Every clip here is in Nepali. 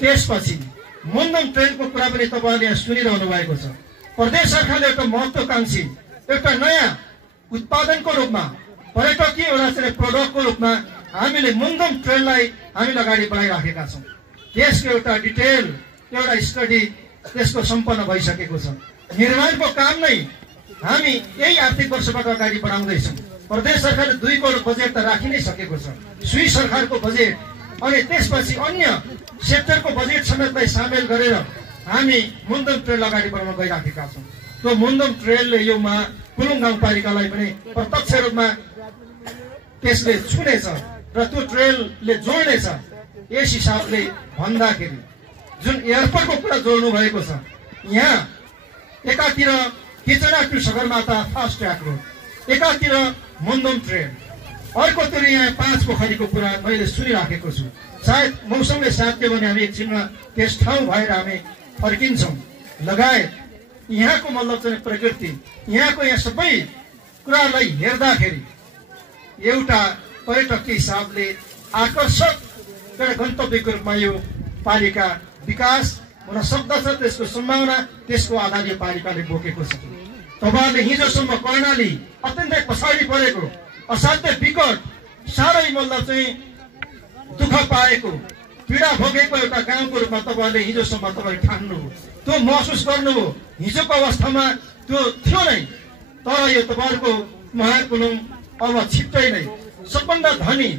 त्यसपछि मुन्दम ट्रेनको कुरा पनि तपाईहरुले सुनिरहनु भएको छ। प्रदेश सरकारले एउटा महत्त्वकांक्षी एउटा नयाँ उत्पादनको रूपमा पर्यटकीय एउटा चाहिँ प्रोडक्टको रूपमा हामीले मुन्दम ट्रेनलाई हामीले अगाडि बढाइराखेका छौं। त्यसको एउटा डिटेल एउटा स्टडी त्यसको सम्पन्न भइसकेको छ। निर्माणको काम नै हामी यही आर्थिक वर्षबाट अगाडि बढाउँदै छौं। प्रदेश सरकारले 2 करोड बजेट त राखि नै सकेको छ। स्वीय सरकारको बजेट अनि त्यसपछि अन्य सेक्टरको बजेट समेतलाई सामेल गरेर हामी मुन्दम ट्रेल अगाडि बढाउन गइराखेका छौं। त्यो मुन्दम ट्रेलले यो कुलुङ गाउँपालिकालाई पनि प्रत्यक्ष रूपमा त्यसले छुनेछ र त्यो ट्रेलले जोड्नेछ। यस हिसाबले भन्दाखेरि जुन एयरपोर्टको कुरा जोड्नु भएको छ, यहाँ एकातिर किचना to Sagarmatha fast track road, एकातिर मुन्दम ट्रेन, अर्कोतिर यहाँ 5 पोखरीको कुरा मैले सुनिराखेको छु। सायद मौसमले साथ दियो भने हामी एकछिनमा त्यस ठाउँ भएर हामी फर्किन्छौँ। लगायत यहाँको मतलब चाहिँ प्रकृति, यहाँको यहाँ सबै कुरालाई हेर्दाखेरि एउटा पर्यटकीय हिसाबले आकर्षक एउटा गन्तव्यको रूपमा यो पालिका विकास हुन सक्दछ। त्यसको सम्भावना त्यसको आधार यो पालिकाले बोकेको छ। तपाईहरुले हिजोसम्म कर्णाली अत्यन्तै पछाडि परेको असाध्य विकट साह्रै मतलब चाहिँ दुःख पाएको पीडा भोगेको एउटा गाउँको रूपमा तपाईहरुले हिजोसम्म तपाईले ठान्नुभयो, त्यो महसुस गर्नुभयो। हिजोको अवस्थामा त्यो थियो नै, तर यो तपाईहरुको महाकुलुङ अब छिट्टै नै सबभन्दा धनी,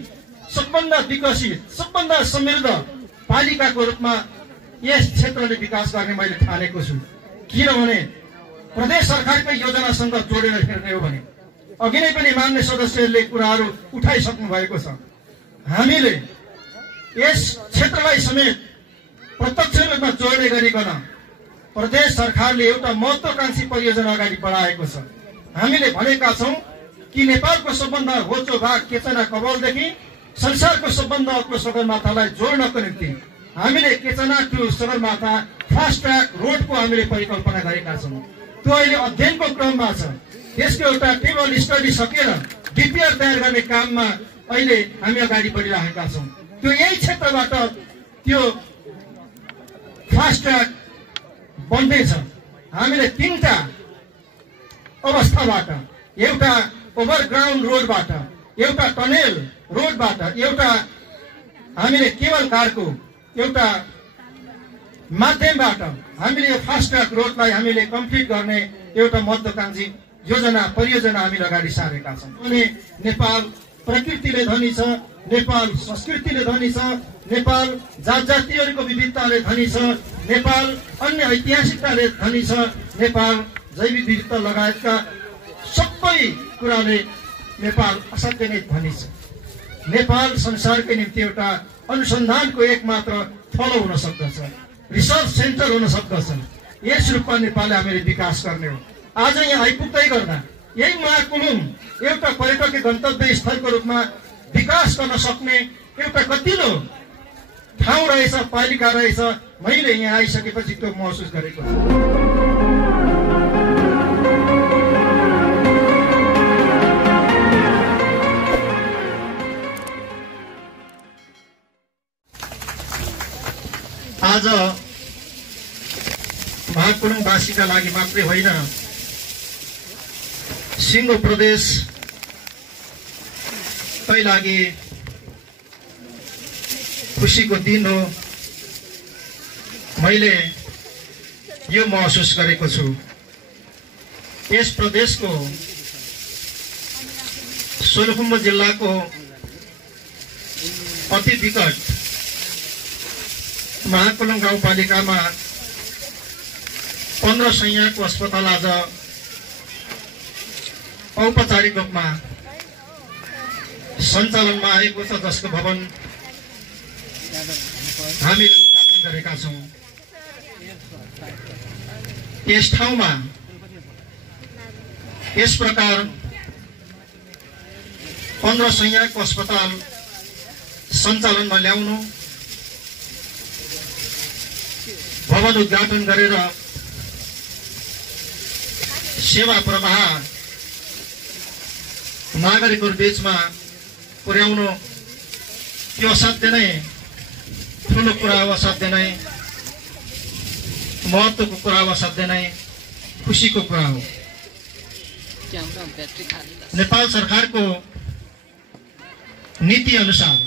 सबभन्दा विकसित, सबभन्दा समृद्ध पालिकाको रूपमा यस क्षेत्रले विकास गर्ने मैले ठानेको छु। किनभने प्रदेश सरकारकै योजनासँग जोडेर हेर्ने हो भने अघि नै पनि मान्य सदस्यहरूले कुराहरू उठाइसक्नु भएको छ। हामीले यस क्षेत्रलाई समेत प्रत्यक्ष रूपमा जोड्ने गरिकन प्रदेश सरकारले एउटा महत्त्वकांक्षी परियोजना अगाडि बढाएको छ। हामीले भनेका छौं कि नेपालको सबभन्दा होचो भाग केचना कवलदेखि संसारको सबभन्दा अग्लो सगरमाथालाई जोड्नको निम्ति हामीले केचना टु सगरमाथा फास्ट ट्र्याक रोडको हामीले परिकल्पना गरेका छौं। त्यो अहिले अध्ययनको क्रममा छ। त्यसको एउटा टेबल स्टडी सकेर डीपीआर तयार गर्ने काममा अहिले हामी अगाडि बढिरहेका छौं। त्यो यही क्षेत्रबाट त्यो फास्ट ट्र्याक बन्दैछ। हामीले 3टा अवस्थाबाट, एउटा ओभरग्राउन्ड रोडबाट, एउटा टनेल रोडबाट, एउटा हामीले केबल कारको एउटा माध्यमबाट हामीले यो फास्ट ट्र्याक रोडलाई हामीले कम्प्लिट गर्ने एउटा महत्त्वकांक्षी योजना परियोजना हामी अगाडि सारेका छौं। अनि नेपाल प्रकृतिले धनी छ, नेपाल संस्कृतिले धनी छ, नेपाल जात जातिहरूको विविधताले धनी छ, नेपाल अन्य ऐतिहासिकताले धनी छ, नेपाल जैविक विविधता लगायतका सबै कुराले नेपाल असाध्यै नै धनी छ। नेपाल संसारकै निम्ति एउटा अनुसन्धानको एकमात्र थलो हुन सक्दछ, रिसर्च सेन्टर हुन सक्दछ। यस रूपमा नेपालले हामीले विकास गर्ने हो। आज यहाँ आइपुग्दै गर्दा यही महाकुलुङ एउटा पर्यटकीय गन्तव्य स्थलको रूपमा विकास गर्न सक्ने एउटा गतिलो ठाउँ रहेछ, पालिका रहेछ। मैले यहाँ आइसकेपछि त्यो महसुस गरेको छु। आज महाकुलुङवासीका लागि मात्रै होइन, सिङ्गो प्रदेशकै लागि खुसीको दिन हो। मैले यो महसुस गरेको छु। यस प्रदेशको सोलुखुम्बु जिल्लाको अति विकट महाकुलुङ गाउँपालिकामा 15 शय्याको अस्पताल आज औपचारिक रूपमा सञ्चालनमा आएको छ, जसको भवन हामीले उद्घाटन गरेका छौं। यस ठाउँमा यस प्रकार 15 शय्याको अस्पताल सञ्चालनमा ल्याउनु, भवन उद्घाटन गरेर सेवा प्रवाह नागरिकहरू बीचमा पुर्याउनु, त्यो असाध्य नै ठुलो कुरा हो, असाध्य नै महत्त्वको कुरा हो, असाध्य नै खुसीको कुरा हो। नेपाल सरकारको नीति अनुसार,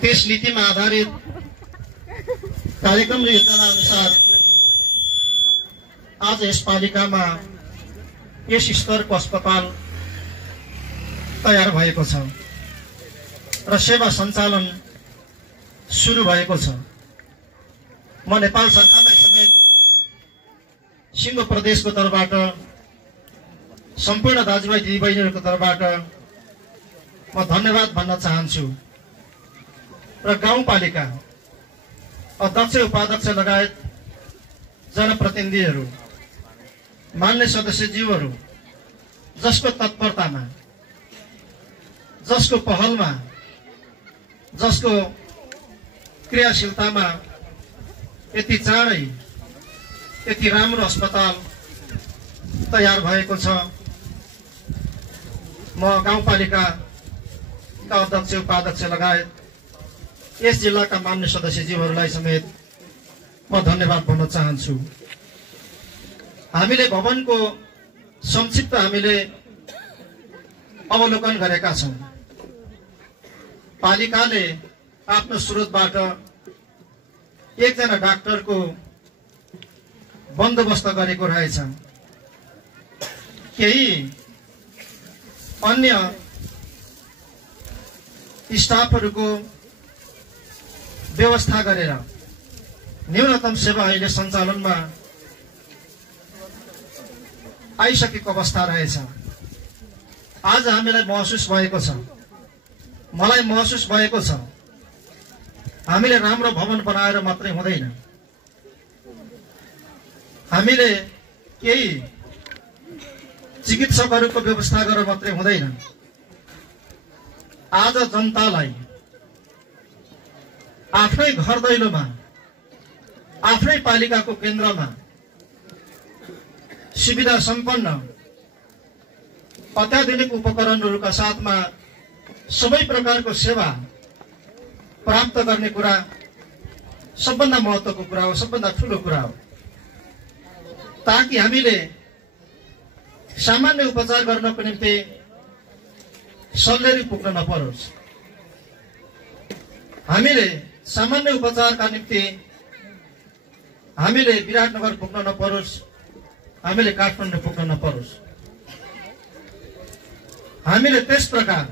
त्यस नीतिमा आधारित कार्यक्रम र योजना अनुसार आज यस पालिकामा यस स्तरको अस्पताल तयार भएको छ र सेवा सञ्चालन सुरु भएको छ। म नेपाल सरकारलाई समेत सिङ्गो प्रदेशको तर्फबाट, सम्पूर्ण दाजुभाइ दिदीबहिनीहरूको तर्फबाट म धन्यवाद भन्न चाहन्छु र गाउँपालिका अध्यक्ष, उपाध्यक्ष लगायत जनप्रतिनिधिहरू, मान्य सदस्यज्यूहरू जसको तत्परतामा, जसको पहलमा, जसको क्रियाशीलतामा यति चाँडै यति राम्रो अस्पताल तयार भएको छ, म गाउँपालिकाका अध्यक्ष, उपाध्यक्ष लगायत यस जिल्लाका मान्य सदस्यज्यूहरूलाई समेत म धन्यवाद भन्न चाहन्छु। हामीले भवनको संक्षिप्त अवलोकन गरेका छौं। पालिकाले आफ्नो स्रोतबाट एकजना डाक्टरको बन्दोबस्त गरेको रहेछ। केही अन्य स्टाफहरूको व्यवस्था गरेर न्यूनतम सेवा अहिले सञ्चालनमा आइसकेको अवस्था रहेछ। आज हामीलाई महसुस भएको छ, मलाई महसुस भएको छ, हामीले राम्रो भवन बनाएर मात्रै हुँदैन, हामीले केही चिकित्सकहरूको व्यवस्था गरेर मात्रै हुँदैन। आज जनतालाई आफ्नै घर दैलोमा, आफ्नै पालिकाको केन्द्रमा सुविधा सम्पन्न अत्याधुनिक उपकरणहरूका साथमा सबै प्रकारको सेवा प्राप्त गर्ने कुरा सबभन्दा महत्त्वको कुरा हो, सबभन्दा ठुलो कुरा हो, ताकि हामीले सामान्य उपचार गर्नको निम्ति सल्लेरी पुग्न नपरोस्, हामीले सामान्य उपचारका निम्ति हामीले विराटनगर पुग्न नपरोस्, हामीले काठमाडौँ पुग्न नपरोस्। हामीले त्यस प्रकार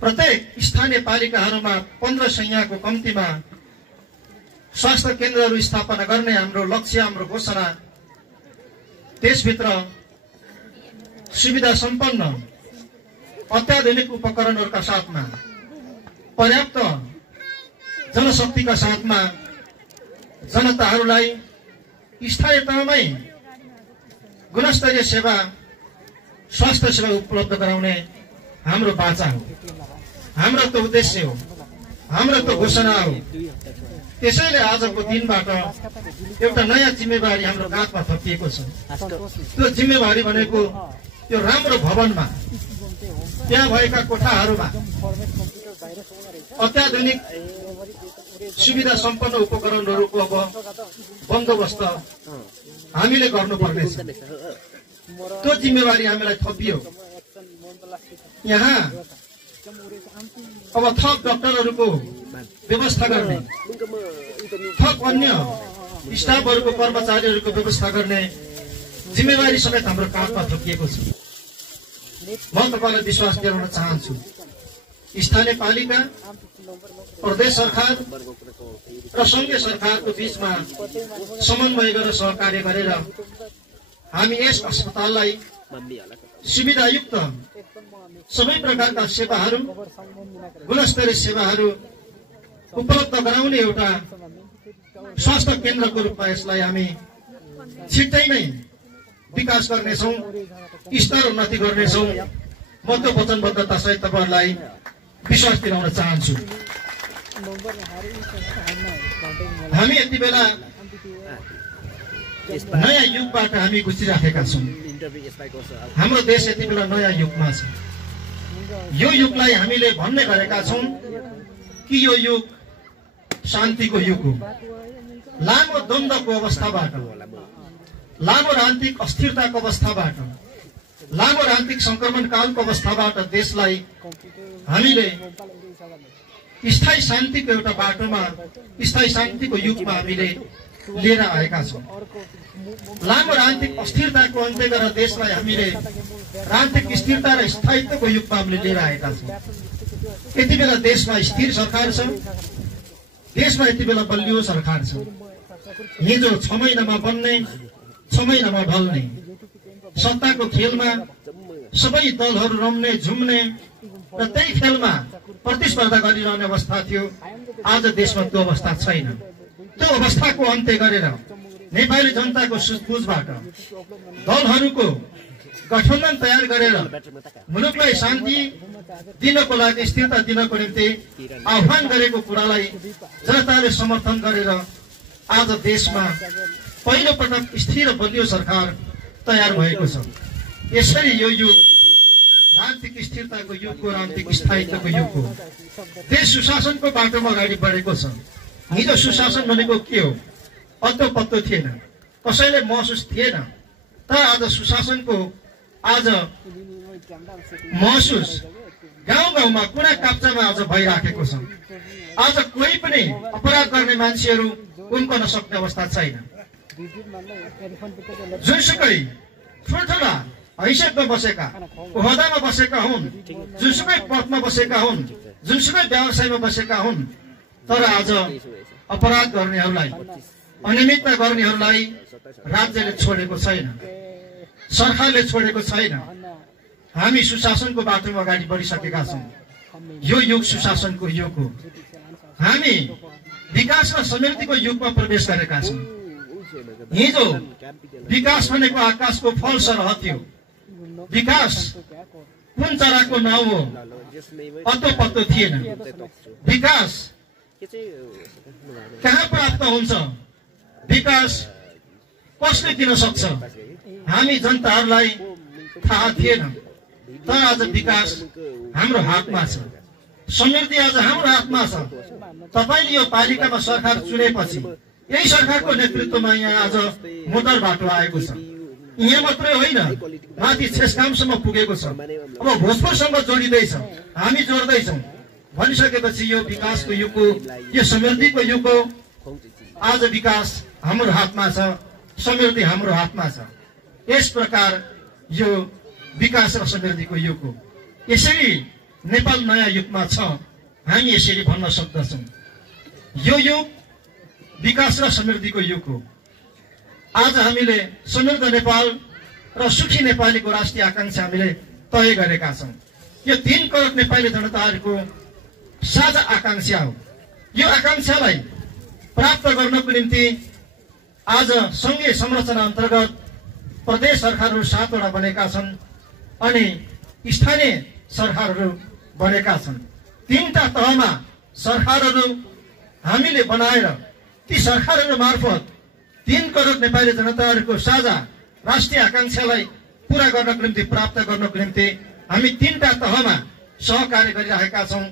प्रत्येक स्थानीय पालिकाहरूमा 15 संख्याको कम्तीमा स्वास्थ्य केन्द्रहरू स्थापना गर्ने हाम्रो लक्ष्य, हाम्रो घोषणा। त्यसभित्र सुविधा सम्पन्न अत्याधुनिक उपकरणहरूका साथमा, पर्याप्त जनशक्तिका साथमा जनताहरूलाई स्थानीय तहमै गुणस्तरीय सेवा, स्वास्थ्य सेवा उपलब्ध गराउने हाम्रो बाचा हो, हाम्रो त उद्देश्य हो, हाम्रो त घोषणा हो। त्यसैले आजको दिनबाट एउटा नयाँ जिम्मेवारी हाम्रो काँधमा थपिएको छ। त्यो जिम्मेवारी भनेको त्यो राम्रो भवनमा, त्यहाँ भएका कोठाहरूमा अत्याधुनिक सुविधा सम्पन्न उपकरणहरूको अब बन्दोबस्त हामीले गर्नुपर्नेछ। त्यो जिम्मेवारी हामीलाई थपियो। यहाँ अब थप डाक्टरहरूको व्यवस्था गर्ने, थप अन्य स्टाफहरूको, कर्मचारीहरूको व्यवस्था गर्ने जिम्मेवारी समेत हाम्रो काँधमा थपिएको छ। म तपाईलाई विश्वास दिलाउन चाहन्छु, स्थानीय पालिका, प्रदेश सरकार र संघीय सरकारको बीचमा समन्वय गरेर सहकार्य गरेर हामी यस अस्पताललाई सुविधायुक्त सबै प्रकारका सेवाहरू, गुणस्तरीय सेवाहरू उपलब्ध गराउने एउटा स्वास्थ्य केन्द्रको रूपमा यसलाई हामी छिट्टै नै विकास गर्नेछौँ, स्तर उन्नति गर्नेछौँ। म त्यो वचनबद्धता सहित तपाईहरुलाई विश्वास दिलाउन चाहन्छु। हामी यति बेला नयाँ युगबाट हामी गुजिराखेका छौँ। हाम्रो देश यति बेला नयाँ युगमा छ। यो युगलाई हामीले भन्ने गरेका छौं कि यो युग शान्तिको युग हो। लामो द्वन्द्वको अवस्थाबाट, लामो राजनीतिक अस्थिरताको अवस्थाबाट, लामो राजनीतिक संक्रमण कालको अवस्थाबाट देशलाई हामीले स्थायी शान्तिको एउटा बाटोमा, स्थायी शान्तिको युगमा हामीले लिएर आएका छौं। लामो राजनीतिक अस्थिरताको अन्त्य गरेर देशलाई हामीले राजनीतिक स्थिरता र स्थायित्वको युगमा हामीले लिएर आएका छौं। यति बेला देशमा स्थिर सरकार छ, देशमा यति बेला बलियो सरकार छ। हिजो 6 महिनामा बन्ने, 6 महिनामा ढल्ने सत्ताको खेलमा सबै दलहरू रम्ने झुम्ने र त्यही खेलमा प्रतिस्पर्धा गरिरहने अवस्था थियो। आज देशमा त्यो अवस्था छैन। त्यो अवस्थाको अन्त्य गरेर नेपाली जनताको सुझबुझबाट दलहरूको गठबन्धन तयार गरेर मुलुकलाई शान्ति दिनको लागि, स्थिरता दिनको निम्ति आह्वान गरेको कुरालाई जनताले समर्थन गरेर आज देशमा पहिलो पटक स्थिर बलियो सरकार तयार भएको छ। यसरी यो युग राजनीतिक स्थिरताको युगको, राजनीतिक स्थायित्वको युग हो। देश सुशासनको बाटोमा अगाडि बढेको छ। हिजो सुशासन भनेको के हो अत्तो पत्तो थिएन, कसैले महसुस थिएन। तर आज सुशासनको आज महसुस गाउँ गाउँमा, कुना काप्चामा आज भइराखेको छ। आज कोही पनि अपराध गर्ने मान्छेहरू उम्कन सक्ने अवस्था छैन। जुनसुकै ठुल्ठुला हैसियतमा बसेका, ओहदामा बसेका हुन्, जुनसुकै पदमा बसेका हुन्, जुनसुकै व्यवसायमा बसेका हुन्, तर आज अपराध गर्नेहरूलाई, अनियमितता गर्नेहरूलाई राज्यले छोडेको छैन, सरकारले छोडेको छैन। हामी सुशासनको बाटोमा अगाडि बढिसकेका छौं। यो युग सुशासनको युग हो। हामी विकास र समृद्धिको युगमा प्रवेश गरेका छौं। हिजो विकास भनेको आकाशको फल सरह थियो। विकास कुन चराको नाउँ हो अत्तो पत्तो थिएन। विकास कहाँ प्राप्त हुन्छ, विकास कसले दिन सक्छ, हामी जनताहरूलाई थाहा थिएन। तर आज विकास हाम्रो हातमा छ, समृद्धि आज हाम्रो हातमा छ। तपाईले यो पालिकामा सरकार चुनेपछि यही सरकारको नेतृत्वमा यहाँ आज मोटर बाटो आएको छ। यहाँ मात्रै होइन, माथि छेस्कामसम्म पुगेको छ। अब भोजपुरसँग जोडिँदैछ, हामी जोड्दैछौँ। भनिसकेपछि यो विकासको युग हो, यो समृद्धिको युग हो। आज विकास हाम्रो हातमा छ, समृद्धि हाम्रो हातमा छ। यस प्रकार यो विकास र समृद्धिको युग हो। यसरी नेपाल नयाँ युगमा छ, हामी यसरी भन्न सक्दछौँ। यो युग विकास र समृद्धिको युग हो। आज हामीले समृद्ध नेपाल र सुखी नेपालीको राष्ट्रिय आकांक्षा हामीले तय गरेका छौँ। यो 3 करोड नेपाली जनताहरूको साझा आकांक्षा हो। यो आकांक्षालाई प्राप्त गर्नको निम्ति आज संघीय संरचना अन्तर्गत प्रदेश सरकारहरू 7 वटा बनेका छन् अनि स्थानीय सरकारहरू बनेका छन्। 3टा तहमा सरकारहरू हामीले बनाएर ती सरकारहरू मार्फत 3 करोड नेपाली जनताहरूको साझा राष्ट्रिय आकांक्षालाई पूरा गर्नको निम्ति, प्राप्त गर्नको निम्ति हामी 3टा तहमा सहकार्य गरिरहेका छौं।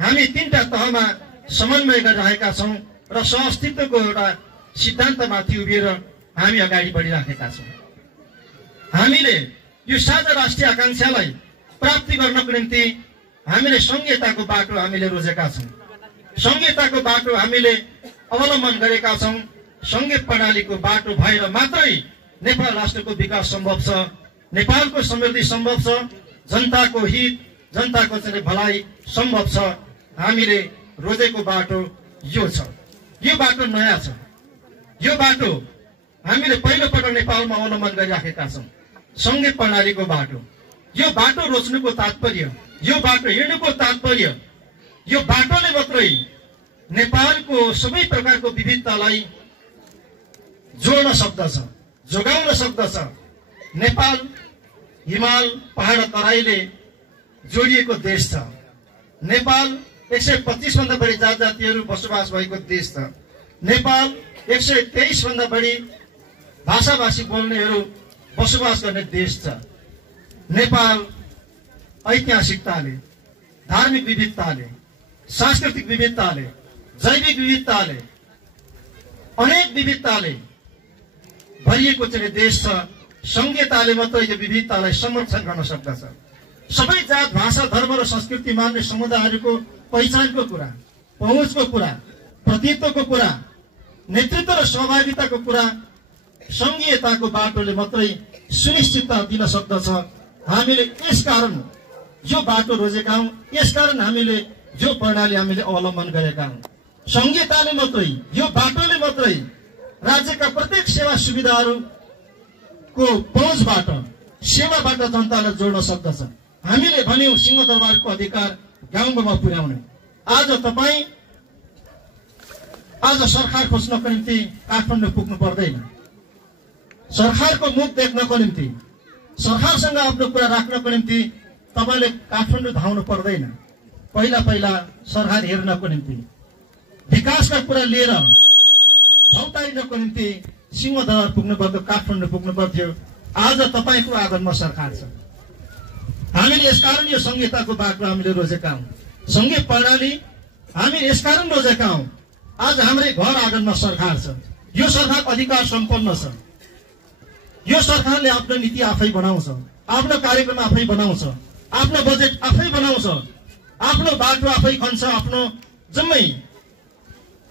हामी 3टा तहमा समन्वय गरिरहेका छौं र सहअस्तित्वको एउटा सिद्धान्तमाथि उभिएर हामी अगाडि बढिरहेका छौं। हामीले यो साझा राष्ट्रिय आकांक्षालाई प्राप्ति गर्नको निम्ति हामीले संघीयताको बाटो हामीले रोजेका छौं। संघीयताको बाटो हामीले अवलम्बन गरेका छौं। संघीय प्रणालीको बाटो भएर मात्रै नेपाल राष्ट्रको विकास सम्भव छ, नेपालको समृद्धि सम्भव छ, जनताको हित, जनताको चाहिँ भलाइ सम्भव छ। हामीले रोजेको बाटो यो छ। यो बाटो नयाँ छ। यो बाटो हामीले पहिलो पटक नेपालमा अवलम्बन गरिराखेका छौं, संघीय प्रणालीको बाटो। यो बाटो रोज्नुको तात्पर्य, यो बाटो हिँड्नुको तात्पर्य, यो बाटोले मात्रै नेपालको सबै प्रकारको विविधतालाई जोड्न सक्दछ, जोगाउन सक्दछ। नेपाल हिमाल पहाड तराईले जोडिएको देश छ। नेपाल 125 भन्दा बढी जात जातिहरू बसोबास भएको देश छ। नेपाल 123 भन्दा बढी भाषाभाषी बोल्नेहरू बसोबास गर्ने देश छ। नेपाल ऐतिहासिकताले, धार्मिक विविधताले, सांस्कृतिक विविधताले, जैविक विविधताले, अनेक विविधताले भरिएको चाहिँ देश छ। संघीयताले मात्रै यो विविधतालाई संरक्षण गर्न सक्दछ। सबै जात, भाषा, धर्म र संस्कृति मान्ने समुदायहरूको पहिचानको कुरा, पहुँचको कुरा, प्रतित्वको कुरा, नेतृत्व र सहभागिताको कुरा संघीयताको बाटोले मात्रै सुनिश्चितता दिन सक्दछ। हामीले यसकारण यो बाटो रोजेका हौं, यसकारण हामीले जो प्रणाली हामीले अवलम्बन गरेका हौं। संघीयताले मात्रै, यो बाटोले मात्रै राज्यका प्रत्येक सेवा सुविधाहरूको पहुँचबाट, सेवाबाट जनतालाई जोड्न सक्दछ। हामीले भन्यौं सिंहदरबारको अधिकार गाउँ गाउँमा पुर्याउने। आज सरकार खोज्नको निम्ति काठमाडौँ पुग्नु पर्दैन। सरकारको मुख देख्नको निम्ति, सरकारसँग आफ्नो कुरा राख्नको निम्ति तपाईले काठमाडौँ धाउनु पर्दैन। पहिला सरकार हेर्नको निम्ति, विकासका कुरा लिएर भौतारिनको निम्ति सिंहदरबार पुग्नु पर्थ्यो, काठमाडौँ पुग्नु पर्थ्यो। आज तपाईको आँगनमा सरकार छ। हामीले यसकारण यो संघीयताको बाटो हामीले रोजेका हौं। संघीय प्रणाली हामी यसकारण रोजेका हौं। आज हाम्रै घर आँगनमा सरकार छ। यो सरकार अधिकार सम्पन्न छ। यो सरकारले आफ्नो नीति आफै बनाउँछ, आफ्नो कार्यक्रम आफै बनाउँछ, आफ्नो बजेट आफै बनाउँछ, आफ्नो बाटो आफै खन्छ, आफ्नो जम्मै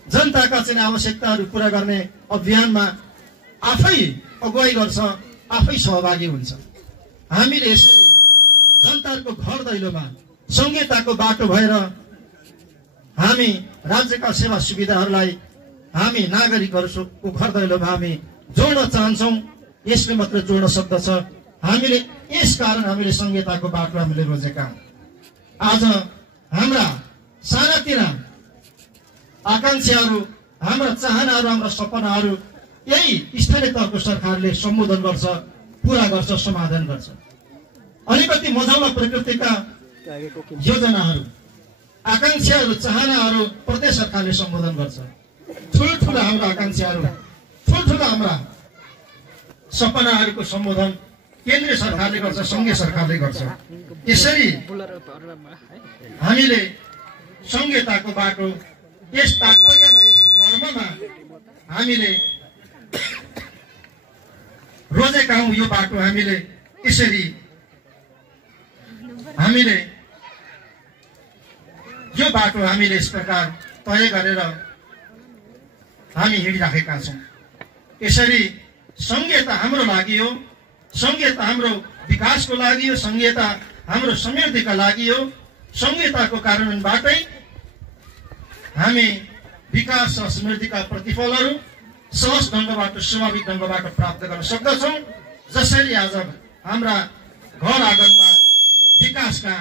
जनताका चाहिँ आवश्यकताहरू पूरा गर्ने अभियानमा आफै अगुवाई गर्छ, आफै सहभागी हुन्छ। हामीले यसरी जनताको घर दैलोमा संघीयताको बाटो भएर हामी राज्यका सेवा सुविधाहरूलाई हामी नागरिकहरूको घर दैलोमा हामी जोड्न चाहन्छौं। यसले मात्र जोड्न सक्दछ। हामीले यसकारण हामीले संघीयताको बाटो हामीले रोजेका हौं। आज हाम्रा सानातिना आकांक्षाहरू, हाम्रा चाहनाहरू, हाम्रा सपनाहरू यही स्थानीय तहको सरकारले सम्बोधन गर्छ, पूरा गर्छ, समाधान गर्छ। अलिकति मझौला प्रकृतिका योजनाहरू, आकांक्षाहरू, चाहनाहरू प्रदेश सरकारले सम्बोधन गर्छ। ठुल्ठुला हाम्रा आकांक्षाहरू, ठुल्ठुला हाम्रा सपनाहरूको सम्बोधन केन्द्रीय सरकारले गर्छ, संघीय सरकारले गर्छ। यसरी हामीले संघीयताको बाटो यस तात्पर्यमा, यस मर्ममा हामीले रोजेका हौं। यो बाटो हामीले यसरी यो बाटो हामीले यस प्रकार तय गरेर हामी हिँडिराखेका छौं। यसरी संघीयता हाम्रो लागि हो, संघीयता हाम्रो विकासको लागि हो, संघीयता हाम्रो समृद्धिका लागि हो। संघीयताको कार्यान्वयनबाटै हामी विकास र समृद्धिका प्रतिफलहरू सहज ढंगबाट, स्वाभाविक ढंगबाट प्राप्त गर्न सक्दछौं। जसरी आज हाम्रा घर आँगनमा विकासका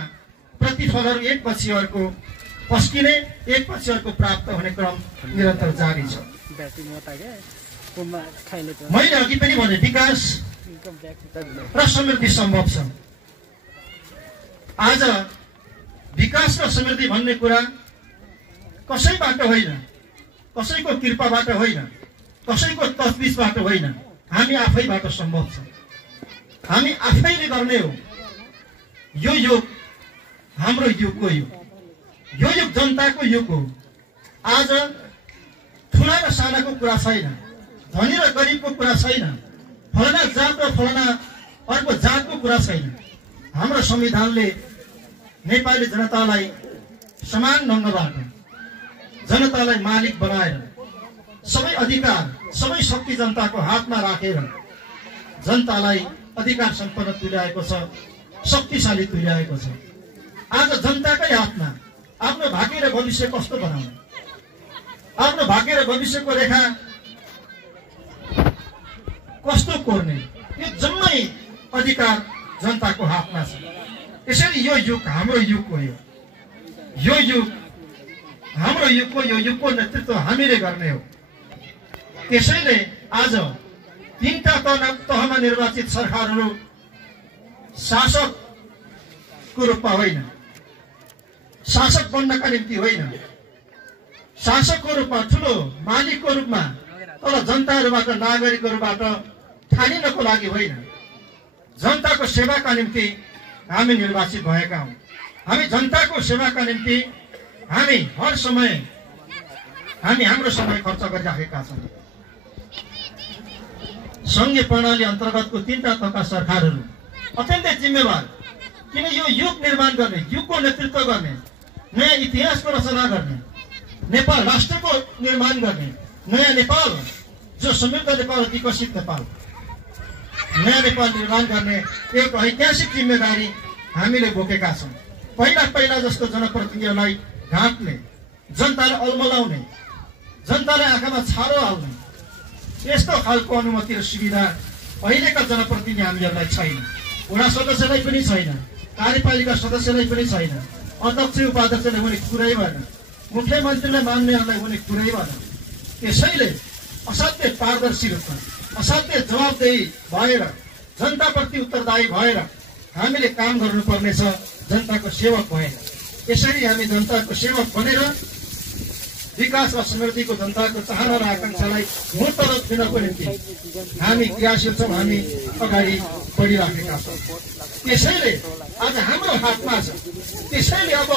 प्रतिफलहरू एकपछि अर्को पस्किने, एकपछि अर्को प्राप्त हुने क्रम निरन्तर जारी छ। मैले अघि पनि भने विकास र समृद्धि सम्भव छ। आज विकास र समृद्धि भन्ने कुरा कसैबाट होइन, कसैको कृपाबाट होइन, कसैको तजविजबाट होइन, हामी आफैबाट सम्भव छ। हामी आफैले गर्ने हो। यो युग हाम्रो युगको हो। यो युग जनताको युग हो। आज ठुला र सानाको कुरा छैन, धनी र गरिबको कुरा छैन, फलाना जात र फलाना अर्को जातको कुरा छैन। हाम्रो संविधानले नेपाली जनतालाई समान ढंगबाट, जनतालाई मालिक बनाएर, सबै अधिकार, सबै शक्ति जनताको हातमा राखेर जनतालाई अधिकार सम्पन्न तुल्याएको छ, शक्तिशाली तुल्याएको छ। आज जनताकै हातमा आफ्नो भाग्य र भविष्य कस्तो बनाउने, आफ्नो भाग्य र भविष्यको रेखा कस्तो कोर्ने, यो जम्मै अधिकार जनताको हातमा छ। यसरी यो युग हाम्रो युगको हो। यो युग हाम्रो युगको, यो युगको नेतृत्व हामीले गर्ने हो। त्यसैले आज तीनटा तहमा निर्वाचित सरकारहरू शासकको रूपमा होइन, शासक बन्नका निम्ति होइन, शासकको रूपमा, ठुलो मालिकको रूपमा, तर जनताहरूबाट, नागरिकहरूबाट ठानिनको लागि होइन, जनताको सेवाका निम्ति हामी निर्वाचित भएका हौं। हामी जनताको सेवाका निम्ति हामी हर समय हाम्रो समय खर्च गरिराखेका छौं। संघीय प्रणाली अन्तर्गतको 3टा तहका सरकारहरू अत्यन्तै जिम्मेवार, किन यो युग निर्माण गर्ने, युगको नेतृत्व गर्ने, नयाँ इतिहासको रचना गर्ने, नेपाल राष्ट्रको निर्माण गर्ने, नयाँ नेपाल जो समृद्ध नेपाल, विकसित नेपाल, नयाँ नेपाल निर्माण गर्ने एउटा ऐतिहासिक जिम्मेदारी हामीले बोकेका छौं। पहिला जस्तो जनप्रतिनिधिहरूलाई ढाँट्ने, जनतालाई अल्मलाउने, जनतालाई आँखामा छारो हाल्ने यस्तो खालको अनुमति र सुविधा अहिलेका जनप्रतिनिधि हामीहरूलाई छैन। वडा सदस्यलाई पनि छैन, कार्यपालिका सदस्यलाई पनि छैन, अध्यक्ष उपाध्यक्षलाई हुने कुरै भएन, मुख्यमन्त्रीलाई मान्नेहरूलाई हुने कुरै भएन। त्यसैले असाध्यै पारदर्शी रूपमा, असाध्यै जवाबदेही भएर, जनताप्रति उत्तरदायी भएर हामीले काम गर्नुपर्नेछ, जनताको सेवक भएर। यसरी हामी जनताको सेवक बनेर विकास र समृद्धिको जनताको चाहना र आकांक्षालाई मूर्तरूप दिनको निम्ति हामी क्रियाशील छौं, हामी अगाडि बढिराखेका छौं। त्यसैले आज हाम्रो हातमा छ। त्यसैले अब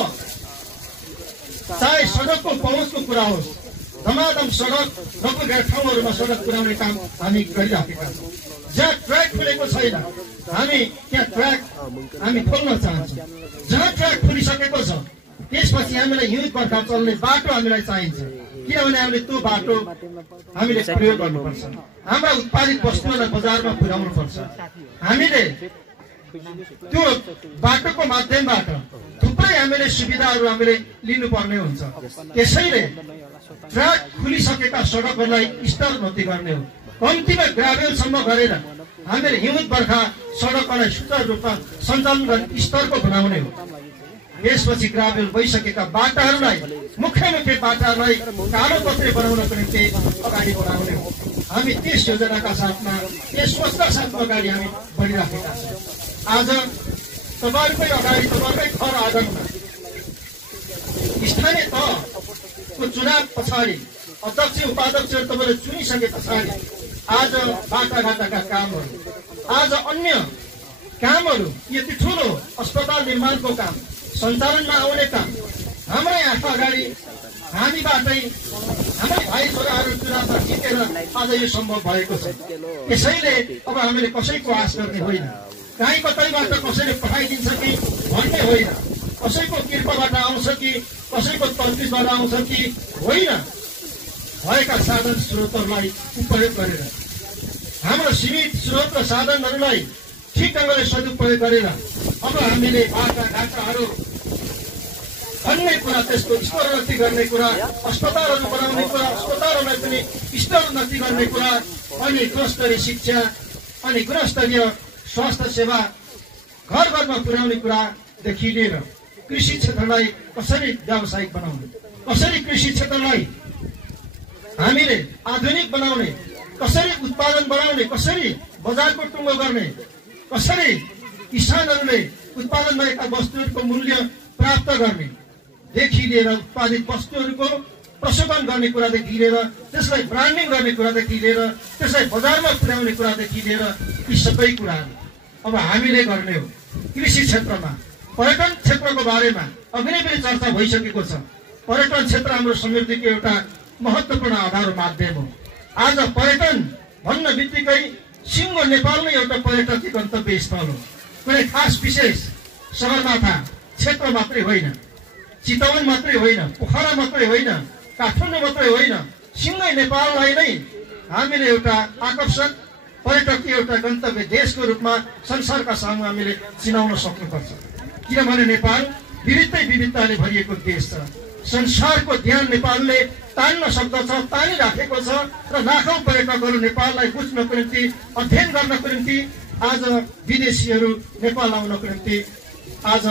चाहे सडकको पहुँचको कुरा होस्, धमाधम सडक नपुगेका ठाउँहरूमा सडक पुर्याउने काम हामी गरिराखेका छौं। जहाँ ट्र्याक खुलेको छैन हामी त्यहाँ ट्र्याक हामी खोल्न चाहन्छौँ। जहाँ ट्र्याक खुलिसकेको छ त्यसपछि हामीलाई हिउँद बर्खा चल्ने बाटो हामीलाई चाहिन्छ, किनभने हामीले त्यो बाटो हामीले प्रयोग गर्नुपर्छ। हाम्रा उत्पादित वस्तुहरूलाई बजारमा पुर्याउनुपर्छ। हामीले त्यो बाटोको माध्यमबाट थुप्रै हामीले सुविधाहरू हामीले लिनुपर्ने हुन्छ। त्यसैले ट्र्याक खुलिसकेका सडकहरूलाई स्तरोन्नति गर्ने हो। कम्तीमा ग्राभेलसम्म गरेर हामीले हिउँद बर्खा सडकहरूलाई सुचारू रूपमा सञ्चालन गर्ने स्तरको बनाउने हो। यसपछि ग्राभेल भइसकेका बाटाहरूलाई, मुख्य बाटाहरूलाई कालोपत्रे बनाउनको निम्ति अगाडि बढाउने हो। हामी त्यस योजनाका साथमा, त्यस सोचका साथमा अगाडि हामी बढिराखेका छौँ। आज तपाईँहरूकै अगाडि, तपाईँहरूकै घर आँगनमा स्थानीय तहको चुनाव पछाडि अध्यक्ष उपाध्यक्षहरू तपाईँले चुनिसके पछाडि आज बाटाघाटाका कामहरू, आज अन्य कामहरू, यति ठुलो अस्पताल निर्माणको काम, सञ्चालनमा आउने काम हाम्रै आँखा अगाडि हामीबाटै हाम्रै भाइ छोराहरू चुनावमा जितेर आज यो सम्भव भएको छ। त्यसैले अब हामीले कसैको आश गर्ने होइन, कहीँ कतैबाट कसैले पठाइदिन्छ कि भन्ने होइन, कसैको कृपाबाट आउँछ कि कसैको तर्फबाट आउँछ कि होइन। भएका साधन स्रोतहरूलाई उपयोग गरेर, हाम्रो सीमित स्रोत र साधनहरूलाई ठिक ढङ्गले सदुपयोग गरेर अब हामीले बाटाघाटाहरू अन्य कुरा, त्यसको स्तरोन्नति गर्ने कुरा, अस्पतालहरू बनाउने कुरा, अस्पतालहरूलाई पनि स्तरोन्नति गर्ने कुरा, अनि गुणस्तरीय शिक्षा अनि गुणस्तरीय स्वास्थ्य सेवा घर घरमा पुर्याउने कुरादेखि लिएर कृषि क्षेत्रलाई कसरी व्यावसायिक बनाउने, कसरी कृषि क्षेत्रलाई हामीले आधुनिक बनाउने, कसरी उत्पादन बढाउने, कसरी बजारको टुङ्गो गर्ने, कसरी किसानहरूले उत्पादन भएका वस्तुहरूको मूल्य प्राप्त गर्ने देखि लिएर उत्पादित वस्तुहरूको प्रशोधन गर्ने कुरादेखि लिएर त्यसलाई ब्रान्डिङ गर्ने कुरादेखि लिएर त्यसलाई बजारमा पुर्याउने कुरादेखि लिएर यी सबै कुराहरू अब हामीले गर्ने हो। कृषि क्षेत्रमा, पर्यटन क्षेत्रको बारेमा अघि नै पनि चर्चा भइसकेको छ। पर्यटन क्षेत्र हाम्रो समृद्धिको एउटा महत्त्वपूर्ण आधार र माध्यम हो। आज पर्यटन भन्न बित्तिकै सिङ्गो नेपाल नै एउटा पर्यटकीय गन्तव्य स्थल हो। कुनै खास विशेष सगरमाथा क्षेत्र मात्रै होइन, चितवन मात्रै होइन, पोखरा मात्रै होइन, काठमाडौँ मात्रै होइन, सिङ्गै नेपाललाई नै हामीले एउटा आकर्षक पर्यटकीय एउटा गन्तव्य देशको रूपमा संसारका सामु हामीले चिनाउन सक्नुपर्छ। किनभने नेपाल विविधताले भरिएको देश छ। संसारको ध्यान नेपालले तान्न सक्दछ, तानिराखेको छ र लाखौं पर्यटकहरू नेपाललाई बुझ्नको निम्ति, अध्ययन गर्नको निम्ति आज विदेशीहरू नेपाल आउनको निम्ति आज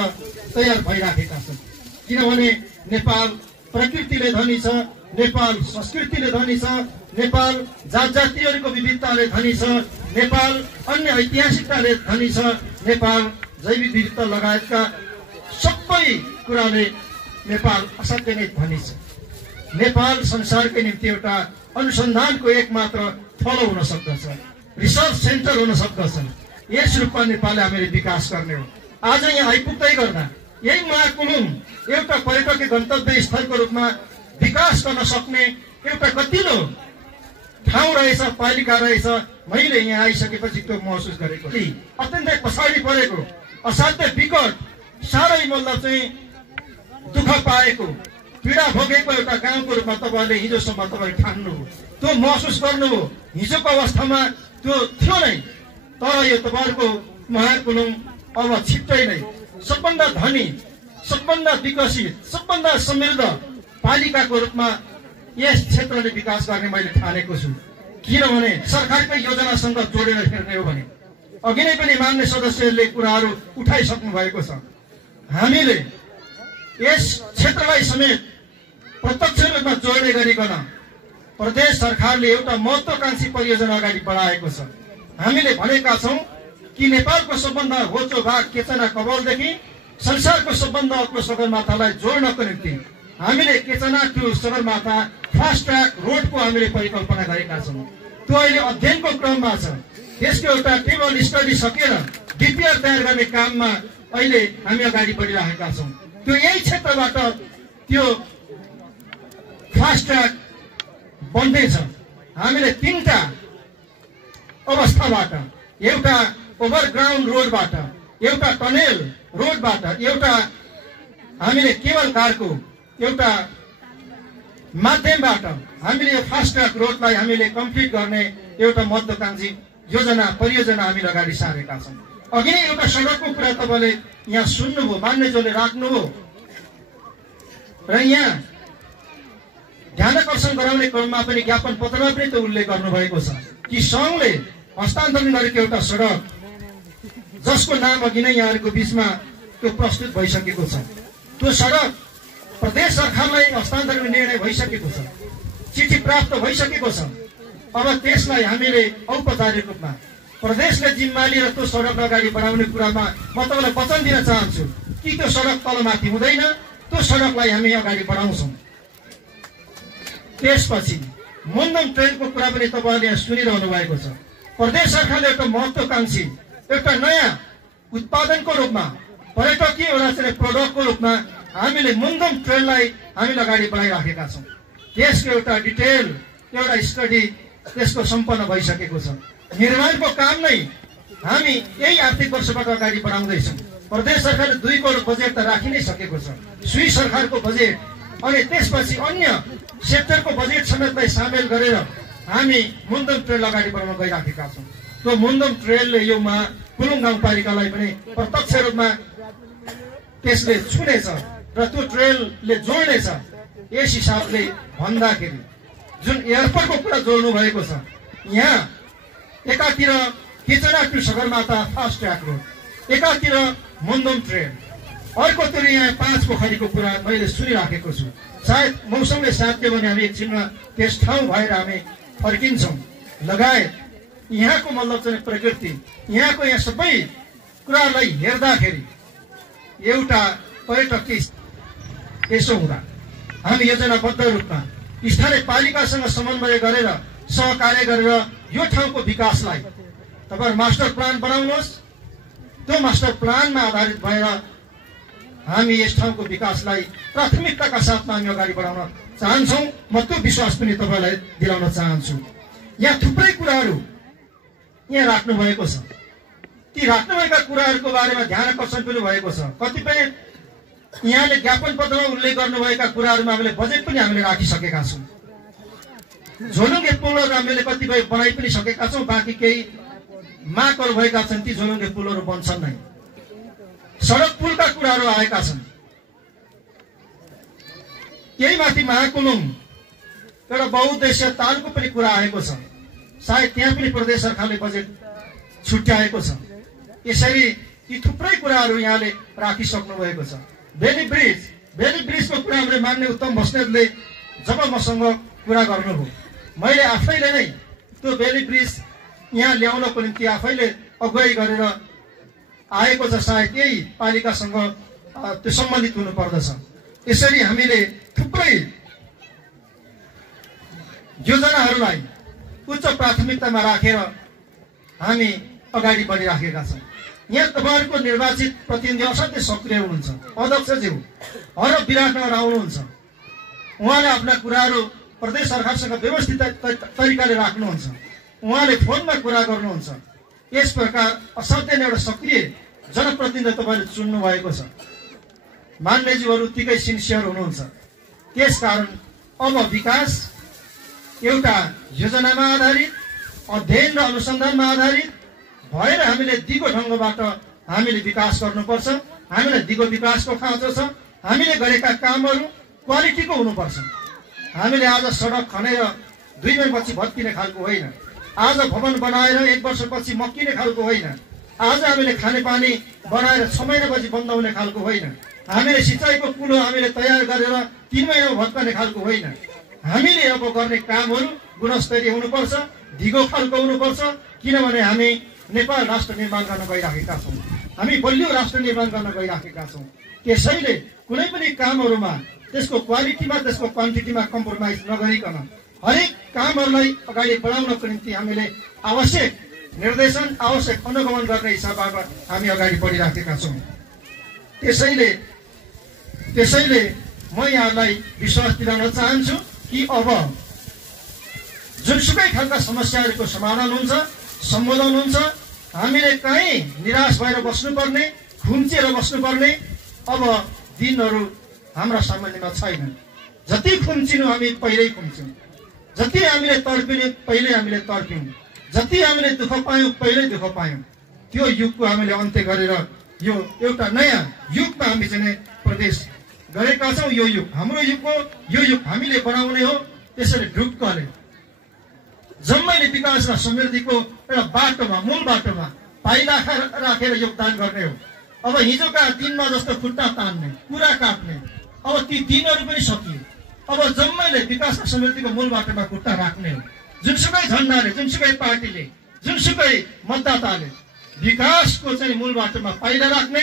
तयार भइराखेका छन्। किनभने नेपाल प्रकृतिले धनी छ, नेपाल संस्कृतिले धनी छ, नेपाल जात जातिहरूको विविधताले धनी छ, नेपाल अन्य ऐतिहासिकताले धनी छ, नेपाल जैविक विविधता लगायतका सबै कुराले नेपाल असाध्यै नै धनी छ। नेपाल संसारकै निम्ति एउटा अनुसन्धानको एकमात्र थलो हुन सक्दछ, रिसर्च सेन्टर हुन सक्दछ। यस रूपमा नेपालले हामीले विकास गर्ने हो। आज यहाँ आइपुग्दै गर्दा यही महाकुलुङ एउटा पर्यटकीय गन्तव्य स्थलको रूपमा विकास गर्न सक्ने एउटा गतिलो ठाउँ रहेछ, पालिका रहेछ। मैले यहाँ आइसकेपछि त्यो महसुस गरेको अत्यन्तै पछाडि परेको, असाध्य विकट, साह्रै मतलब चाहिँ दुःख पाएको, पीडा भोगेको एउटा गाउँको रूपमा तपाईँहरूले हिजोसम्म तपाईँले ठान्नुभयो, त्यो महसुस गर्नुभयो। हिजोको अवस्थामा त्यो थियो नै, तर यो तपाईँहरूको महाकुलुङ अब छिट्टै नै सबभन्दा धनी, सबभन्दा विकसित, सबभन्दा समृद्ध पालिकाको रूपमा यस क्षेत्रले विकास गर्ने मैले ठानेको छु। किनभने सरकारकै योजनासँग जोडेर हेर्ने हो भने अघि नै पनि मान्य सदस्यहरूले कुराहरू उठाइसक्नु भएको छ। हामीले यस क्षेत्रलाई समेत प्रत्यक्ष रूपमा जोड्ने गरिकन प्रदेश सरकारले एउटा महत्त्वकांक्षी परियोजना अगाडि बढाएको छ। हामीले भनेका छौँ कि नेपालको सबभन्दा होचो भाग केचना कवलदेखि संसारको सबभन्दा अग्लो सगरमाथालाई जोड्नको निम्ति हामीले केचना टु सगरमाथा फास्ट ट्र्याक रोडको हामीले परिकल्पना गरेका छौँ। त्यो अहिले अध्ययनको क्रममा छ। त्यसको एउटा टेबल स्टडी सकेर डिपिआर तयार गर्ने काममा अहिले हामी अगाडि बढिरहेका छौँ। त्यो यही क्षेत्रबाट त्यो फास्ट ट्र्याक बन्दैछ। हामीले 3टा अवस्थाबाट, एउटा ओभरग्राउन्ड रोडबाट, एउटा टनेल रोडबाट, एउटा हामीले केबल कारको एउटा माध्यमबाट हामीले यो फास्ट ट्र्याक रोडलाई हामीले कम्प्लिट गर्ने एउटा महत्त्वकांक्षी योजना परियोजना हामीले अगाडि सारेका छौँ। अघि नै एउटा सडकको कुरा तपाईँले यहाँ सुन्नुभयो, मान्यज्यूले राख्नुभयो र यहाँ ध्यानाकर्षण गराउने क्रममा पनि ज्ञापन पत्रमा पनि त्यो उल्लेख गर्नुभएको छ कि सङ्घले हस्तान्तरण गरेको एउटा सडक जसको नाम अघि नै यहाँहरूको बिचमा त्यो प्रस्तुत भइसकेको छ, त्यो सडक प्रदेश सरकारलाई हस्तान्तरण निर्णय भइसकेको छ, चिठी प्राप्त भइसकेको छ। अब त्यसलाई हामीले औपचारिक रूपमा प्रदेशले जिम्मा लिएर त्यो सडक अगाडि बढाउने कुरामा म तपाईँलाई वचन दिन चाहन्छु कि त्यो सडक तलमाथि हुँदैन, त्यो सडकलाई हामी अगाडि बढाउँछौँ। त्यसपछि मुन्दम ट्रेनको कुरा पनि तपाईँहरूले यहाँ सुनिरहनु भएको छ। प्रदेश सरकारले एउटा महत्त्वकांक्षी, एउटा नयाँ उत्पादनको रूपमा, पर्यटकीय एउटा चाहिँ प्रोडक्टको रूपमा हामीले मुन्दम ट्रेनलाई हामीले अगाडि बढाइराखेका छौँ। त्यसको एउटा डिटेल एउटा स्टडी त्यसको सम्पन्न भइसकेको छ। निर्माणको काम नै हामी यही आर्थिक वर्षबाट अगाडि बढाउँदैछौँ। प्रदेश सरकारले 2 करोड बजेट त राखि नै सकेको छ, सुई सरकारको बजेट अनि त्यसपछि अन्य सेक्टरको बजेट समेतलाई सामेल गरेर हामी मुन्दम ट्रेन अगाडि बढाउन गइराखेका छौँ। त्यो मुन्दम ट्रेनले यो कुलुङ गाउँपालिकालाई पनि प्रत्यक्ष रूपमा त्यसले छुनेछ र त्यो ट्रेनले जोड्नेछ। यस हिसाबले भन्दाखेरि जुन एयरपोर्टको कुरा जोड्नु भएको छ, यहाँ एकातिर Kechana to Sagarmatha fast track road, एकातिर मुन्दम ट्रेन, अर्कोतिर यहाँ 5 पोखरीको कुरा मैले सुनिराखेको छु। सायद मौसमले साथ दियो भने हामी एकछिनमा त्यस ठाउँ भएर हामी फर्किन्छौँ। लगायत यहाँको मतलब चाहिँ प्रकृति, यहाँको यहाँ सबै कुरालाई हेर्दाखेरि एउटा पर्यटकीय यसो हुँदा हामी योजनाबद्ध रूपमा स्थानीय पालिकासँग समन्वय गरेर सहकार्य गरेर यो ठाउँको विकासलाई तपाईहरु मास्टर प्लान बनाउनुहोस्। त्यो मास्टर प्लानमा आधारित भएर हामी यस ठाउँको विकासलाई प्राथमिकताका साथमा हामी अगाडि बढाउन चाहन्छौँ। म त्यो विश्वास पनि तपाईलाई दिलाउन चाहन्छु। यहाँ थुप्रै कुराहरू यहाँ राख्नु भएको छ। ती राख्नुभएका कुराहरूको बारेमा ध्यान आकर्षण पनि भएको छ। कतिपय यहाँले ज्ञापन पत्रमा उल्लेख गर्नुभएका कुराहरूमा हामीले बजेट पनि हामीले राखिसकेका छौँ। झोलुङ्गे पुलहरू हामीले कतिपय बनाइ पनि सकेका छौँ। बाँकी केही मागहरू भएका छन्, ती झोलुङ्गे पुलहरू बन्छन् नै। सडक पुलका कुराहरू आएका छन्। केही माथि महाकुलुङ एउटा बहुउद्देश्य तालको पनि कुरा आएको छ। सायद त्यहाँ पनि प्रदेश सरकारले बजेट छुट्याएको छ। यसरी यी थुप्रै कुराहरू यहाँले राखिसक्नु भएको छ। बेली ब्रिजको कुरा हामीले मान्य उत्तम बस्नेतले जब मसँग कुरा गर्नुभयो, मैले आफैले नै त्यो बेली ब्रिज यहाँ ल्याउनको निम्ति आफैले अगुवाई गरेर आएको छ। सायद यही पालिकासँग त्यो सम्बन्धित हुनु पर्दछ। यसरी हामीले थुप्रै योजनाहरूलाई उच्च प्राथमिकतामा राखेर हामी अगाडि बढिराखेका छौँ। यहाँ तपाईँहरूको निर्वाचित प्रतिनिधि असाध्यै सक्रिय हुनुहुन्छ। अध्यक्षज्यू हर विराटनगर आउनुहुन्छ, उहाँले आफ्ना कुराहरू प्रदेश सरकारसँग व्यवस्थित तरिकाले राख्नुहुन्छ, उहाँले फोनमा कुरा गर्नुहुन्छ। यस प्रकार असाध्यै नै एउटा सक्रिय जनप्रतिनिधि तपाईँले चुन्नु भएको छ। मान्यज्यूहरू उत्तिकै सिन्सियर हुनुहुन्छ। त्यसकारण अब विकास एउटा योजनामा आधारित, अध्ययन र अनुसन्धानमा आधारित भएर हामीले दिगो ढङ्गबाट हामीले विकास गर्नुपर्छ। हामीलाई दिगो विकासको खाँचो छ। हामीले गरेका कामहरू क्वालिटीको हुनुपर्छ। हामीले आज सडक खनेर 2 महिनापछि भत्किने खालको होइन, आज भवन बनाएर 1 वर्षपछि मक्किने खालको होइन, आज हामीले खानेपानी बनाएर 6 महिनापछि बन्द हुने खालको होइन, हामीले सिँचाइको कुलो हामीले तयार गरेर 3 महिनामा भत्कने खालको होइन। हामीले अब गर्ने कामहरू गुणस्तरीय हुनुपर्छ, दिगो खालको हुनुपर्छ। किनभने हामी नेपाल राष्ट्र निर्माण गर्न गइराखेका छौँ, हामी बलियो राष्ट्र निर्माण गर्न गइराखेका छौँ। त्यसैले कुनै पनि कामहरूमा त्यसको क्वालिटीमा त्यसको क्वान्टिटीमा कम्प्रोमाइज नगरिकन हरेक कामहरूलाई अगाडि बढाउनको निम्ति हामीले आवश्यक निर्देशन, आवश्यक अनुगमन गर्ने हिसाबबाट हामी अगाडि बढिराखेका छौँ। त्यसैले म यहाँलाई विश्वास दिलाउन चाहन्छु कि अब जुनसुकै खालका समस्याहरूको समाधान हुन्छ, सम्बोधन हुन्छ। हामीले कहीँ निराश भएर बस्नुपर्ने, खुम्चिएर बस्नुपर्ने अब दिनहरू हाम्रा सामान्यमा छैनन्। जति खुम्चिनु हामी पहिल्यै खुम्च्यौँ, जति हामीले तर्पिनु पहिल्यै हामीले तर्प्यौँ, जति हामीले दुःख पायौँ पहिल्यै दुःख पायौँ। त्यो युगको हामीले अन्त्य गरेर यो एउटा नयाँ युगमा हामी चाहिँ प्रवेश गरेका छौँ। यो युग हाम्रो युग हो, यो युग हामीले बनाउने हो। त्यसैले ढुक्कले जम्मैले विकास र समृद्धिको एउटा बाटोमा, मूल बाटोमा पाइला राखेर योगदान गर्ने हो। अब हिजोका दिनमा जस्तो खुट्टा तान्ने, कुरा काट्ने, अब ती दिनहरू पनि सकियो। अब जम्मैले विकास र समृद्धिको मूल बाटोमा खुट्टा राख्ने हो। जुनसुकै झन्डाले, जुनसुकै पार्टीले, जुनसुकै मतदाताले विकासको चाहिँ मूल बाटोमा पाइला राख्ने,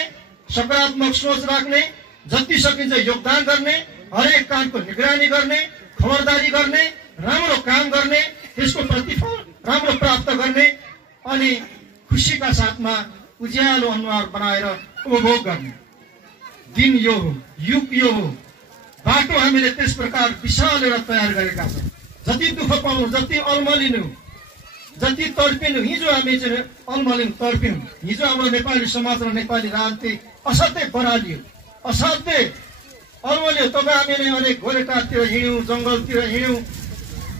सकारात्मक सोच राख्ने, जति सकिन्छ योगदान गर्ने, हरेक कामको निगरानी गर्ने, खबरदारी गर्ने, राम्रो काम गर्ने, त्यसको प्रतिफल राम्रो प्राप्त गर्ने अनि खुसीका साथमा उज्यालो अनुहार बनाएर उपभोग गर्ने दिन यो हो, युग यो हो। बाटो हामीले त्यस प्रकार विशाल एउटा तयार गरेका छौँ। जति दुःख पाउनु, जति अल्मलिनु, जति तर्पिनु, हिजो हामी चाहिँ अल्मलिनु तर्प्यौँ। हिजो हाम्रो नेपाली समाज र नेपाली राजनीति असाध्यै बरालियो, असाध्यै अल्मल्यो। तब हामीले अनेक गोरेटारतिर हिँड्यौँ, जङ्गलतिर हिँड्यौँ,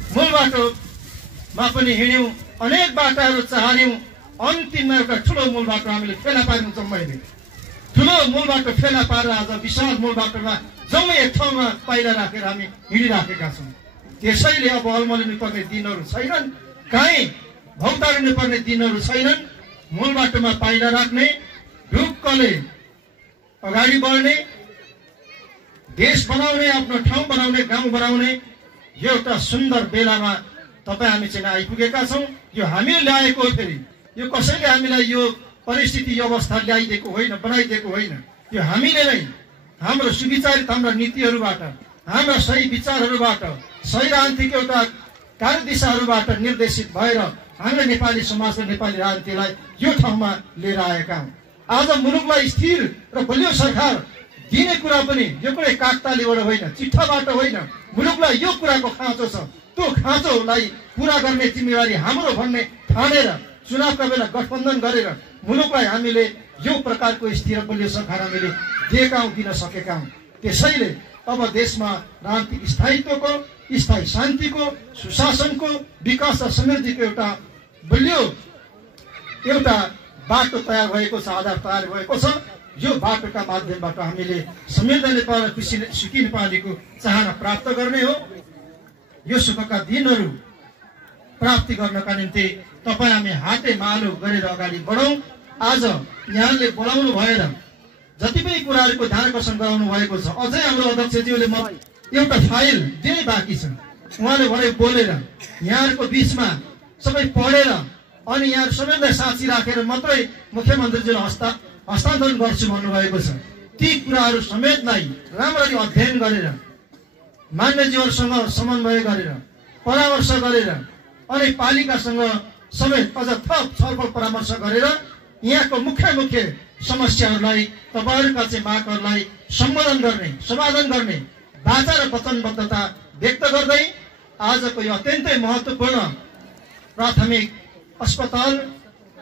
मूल बाटोमा पनि हिँड्यौँ, अनेक बाटाहरू चाहन्यौँ। अन्तिममा एउटा ठुलो मूल बाटो हामीले फेला पार्यौँ। जम्मैले ठुलो मूल बाटो फेला पारेर आज विशाल मूल बाटोमा जम्मै एक ठाउँमा पाइला राखेर हामी हिँडिराखेका छौँ। त्यसैले अब अल्मलिनु पर्ने दिनहरू छैनन्, कहीँ भौतारिनु पर्ने दिनहरू छैनन्। मूल बाटोमा पाइला राख्ने, ढुक्कले अगाडि बढ्ने, देश बनाउने, आफ्नो ठाउँ बनाउने, गाउँ बनाउने यो एउटा सुन्दर बेलामा तपाईँ हामी चाहिँ आइपुगेका छौँ। यो हामीले ल्याएको हो। फेरि यो कसैले हामीलाई यो परिस्थिति, यो अवस्था ल्याइदिएको होइन, बनाइदिएको होइन। यो हामीले नै हाम्रो सुविचारित हाम्रा नीतिहरूबाट, हाम्रा सही विचारहरूबाट, सही राजनीतिक एउटा कार्यदिशाहरूबाट निर्देशित भएर हामीले नेपाली समाज र नेपाली राजनीतिलाई यो ठाउँमा लिएर आएका हौँ। आज मुलुकलाई स्थिर र बलियो सरकार दिने कुरा पनि यो कुनै काकतालीबाट होइन, चिट्ठाबाट होइन। मुलुकलाई यो कुराको खाँचो छ, त्यो खाँचोलाई पुरा गर्ने जिम्मेवारी हाम्रो भन्ने ठानेर चुनावका बेला गठबन्धन गरेर मुलुकलाई हामीले यो प्रकारको स्थिर बलियो सरकार हामीले दिएका हौँ, दिन सकेका हौँ। त्यसैले अब देशमा राजनीतिक स्थायित्वको, स्थायी शान्तिको, सुशासनको, विकास र समृद्धिको एउटा बलियो एउटा बाटो तयार भएको छ, आधार तयार भएको छ। यो बाटोका माध्यमबाट हामीले समृद्ध नेपाल र सुखी नेपालीको चाहना प्राप्त गर्ने हो। यो सुखका दिनहरू प्राप्ति गर्नका निम्ति तपाईँ हामी हाते मालो गरेर अगाडि बढौँ। आज यहाँले बोलाउनु भएर जति पनि कुराहरूको ध्यान आकर्षण गराउनु भएको छ। अझै हाम्रो अध्यक्षज्यूले म एउटा फाइल दिनै बाँकी छ। उहाँले भरे बोलेर यहाँहरूको बिचमा सबै पढेर अनि यहाँ सबैलाई साक्षी राखेर मात्रै मुख्यमन्त्रीजीले हस्तान्तरण गर्छु भन्नुभएको छ। ती कुराहरू समेतलाई राम्ररी अध्ययन गरेर, मान्यज्यूहरूसँग समन्वय गरेर, परामर्श गरेर अनि पालिकासँग समेत अझ थप छलफल परामर्श गरेर यहाँको मुख्य समस्याहरूलाई तपाईहरुका चाहिँ मागहरूलाई सम्बोधन गर्ने समाधान गर्ने बाचा र वचनबद्धता व्यक्त गर्दै आजको यो अत्यन्तै महत्त्वपूर्ण प्राथमिक अस्पताल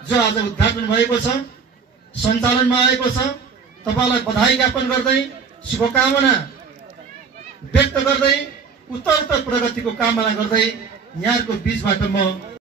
जो आज उद्घाटन भएको छ सञ्चालनमा आएको छ तपाईलाई बधाई ज्ञापन गर्दै शुभकामना व्यक्त गर्दै उत्तरोत्तर प्रगतिको कामना गर्दै यहाँको बीचबाट म